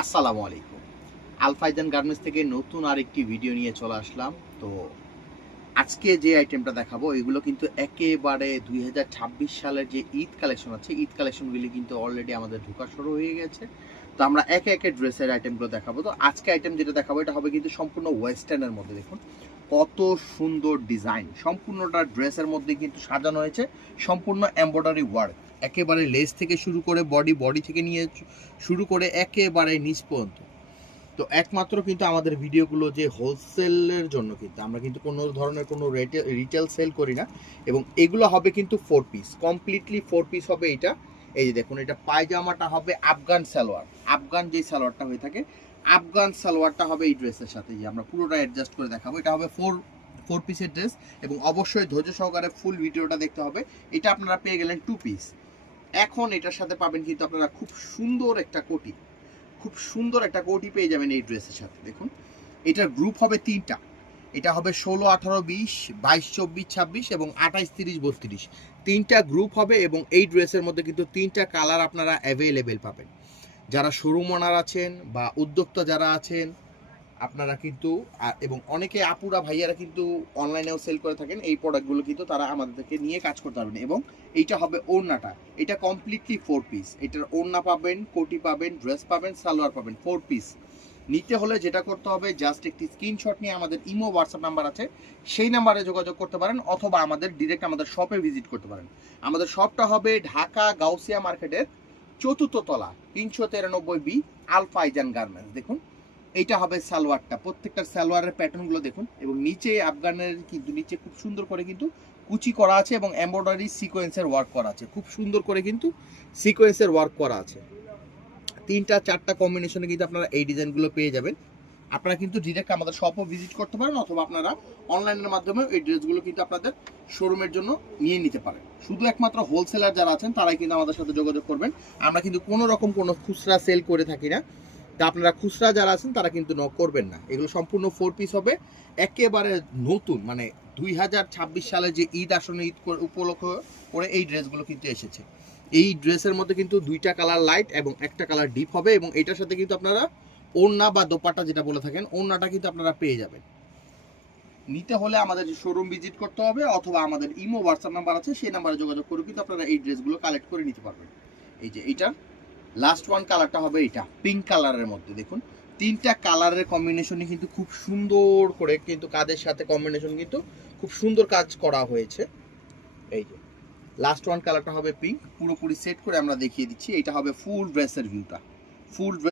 আসসালামু আলাইকুম। আল ফাইজান গার্মেন্টস থেকে নতুন আরেকটি ভিডিও নিয়ে চলে আসলাম। তো আজকে যে আইটেমটা দেখাবো এগুলো কিন্তু একেবারে ২০২৬ সালের যে ঈদ কালেকশন আছে, ঈদ কালেকশনগুলি কিন্তু অলরেডি আমাদের ঢোকা শুরু হয়ে গেছে। তো আমরা একে একে ড্রেসের আইটেমগুলো দেখাবো। তো আজকে আইটেম যেটা দেখাবো এটা হবে কিন্তু সম্পূর্ণ ওয়েস্টার্নের মধ্যে। দেখুন কত সুন্দর ডিজাইন, সম্পূর্ণটা ড্রেসের মধ্যে কিন্তু সাজানো হয়েছে সম্পূর্ণ এমব্রয়ডারি ওয়ার্ক। একেবারে লেস থেকে শুরু করে বডি থেকে নিয়ে শুরু করে একেবারে নিচ পর্যন্ত। তো একমাত্র কিন্তু আমাদের ভিডিওগুলো যে হোলসেলের জন্য, কিন্তু আমরা কিন্তু কোনো ধরনের কোনো রিটেল সেল করি না। এবং এগুলো হবে কিন্তু 4 পিস, কমপ্লিটলি 4 পিস হবে এটা। এই যে দেখুন, এটা পায়জামাটা হবে আফগান সালোয়ার, আফগান যে সালোয়ারটা হয়ে থাকে, আফগান সালোয়ারটা হবে এই ড্রেসের সাথে। যে আমরা পুরোটা অ্যাডজাস্ট করে দেখাবো। এটা হবে ফোর পিসের ড্রেস এবং অবশ্যই ধৈর্য সহকারে ফুল ভিডিওটা দেখতে হবে। এটা আপনারা পেয়ে গেলেন 2 পিস। এখন এটার সাথে পাবেন কিন্তু আপনারা খুব সুন্দর একটা কোটি, খুব সুন্দর একটা কোটি পেয়ে যাবেন এই ড্রেসের সাথে। দেখুন এটার গ্রুপ হবে 3টা। এটা হবে 16, 18, 20, 22, 24, 26 এবং 28, 30, 32। 3টা গ্রুপ হবে এবং এই ড্রেসের মধ্যে কিন্তু 3টা কালার আপনারা অ্যাভেলেবেল পাবেন। যারা শোরুম ওনার আছেন বা উদ্যোক্তা যারা আছেন আপনারা কিন্তু, এবং অনেকে আপুরা ভাইয়ারা কিন্তু অনলাইনেও সেল করে থাকেন এই প্রোডাক্টগুলো, কিন্তু তারা আমাদেরকে নিয়ে কাজ করতে পারবেন। এবং এইটা হবে ওড়নাটা, এটা কমপ্লিটলি 4 পিস। এটার ওড়না পাবেন, কোটি পাবেন, ড্রেস পাবেন, সালোয়ার পাবেন, 4 পিস। নিতে হলে যেটা করতে হবে, জাস্ট একটি স্ক্রিনশট নিয়ে আমাদের ইমো হোয়াটসঅ্যাপ নাম্বার আছে, সেই নাম্বারে যোগাযোগ করতে পারেন, অথবা আমাদের ডিরেক্ট আমাদের শপে ভিজিট করতে পারেন। আমাদের শপটা হবে ঢাকা গাউসিয়া মার্কেটের 4র্থ তলা 393B আল ফাইজান গার্মেন্টস। দেখুন এইটা হবে সালোয়ারটা, প্রত্যেকটা সালোয়ারের প্যাটার্নগুলো দেখুন। এবং নিচে আফগানের কিন্তু নিচে খুব সুন্দর করে কিন্তু কুচি করা আছে এবং এমব্রয়ডারি সিকোয়েন্সের ওয়ার্ক করা আছে, খুব সুন্দর করে কিন্তু সিকোয়েন্সের ওয়ার্ক করা আছে। 3টা 4টা কম্বিনেশনে কিন্তু আপনারা এই ডিজাইনগুলো পেয়ে যাবেন। আপনারা কিন্তু ডিরেক্ট আমাদের শপও ভিজিট করতে পারেন, অথবা আপনারা অনলাইনের মাধ্যমে এই ড্রেসগুলো কিন্তু আপনাদের শোরুমের জন্য নিয়ে নিতে পারেন। শুধু একমাত্র হোলসেলার যারা আছেন তারাই কিন্তু আমাদের সাথে যোগাযোগ করবেন। আমরা কিন্তু কোনো রকম কোনো খুচরা সেল করে থাকি না। তা আপনারা খুচরা যারা আছেন তারা কিন্তু করবেন না। এগুলো সম্পূর্ণ 4 পিস হবে, একেবারে নতুন, মানে 2026 সালে যে ঈদ আসনে, ঈদ উপলক্ষ করে এই ড্রেসগুলো কিন্তু এসেছে। এই ড্রেসের মধ্যে কিন্তু 2টা কালার লাইট এবং একটা কালার ডিপ হবে। এবং এটার সাথে কিন্তু আপনারা ওড়না বা দোপাট্টা যেটা বলে থাকেন, ওড়নাটা কিন্তু আপনারা পেয়ে যাবেন। নিতে হলে আমাদের শোরুম ভিজিট করতে হবে, অথবা আমাদের ইমো হোয়াটসঅ্যাপ নাম্বার আছে, সেই নাম্বারে যোগাযোগ করে কিন্তু আপনারা এই ড্রেসগুলো কালেক্ট করে নিতে পারবেন। এই যে এইটার লাস্ট ওয়ান কালারটা হবে এটা পিঙ্ক কালারের মধ্যে। দেখুন 3টা কালারের কম্বিনেশনই কিন্তু খুব সুন্দর করে কিন্তু কাজের সাথে কম্বিনেশন কিন্তু খুব সুন্দর কাজ করা হয়েছে। এই যে লাস্ট ওয়ান কালারটা হবে পিঙ্ক। পুরোপুরি সেট করে আমরা দেখিয়ে দিচ্ছি। এটা হবে ফুল ড্রেসের ভিউটা, ফুল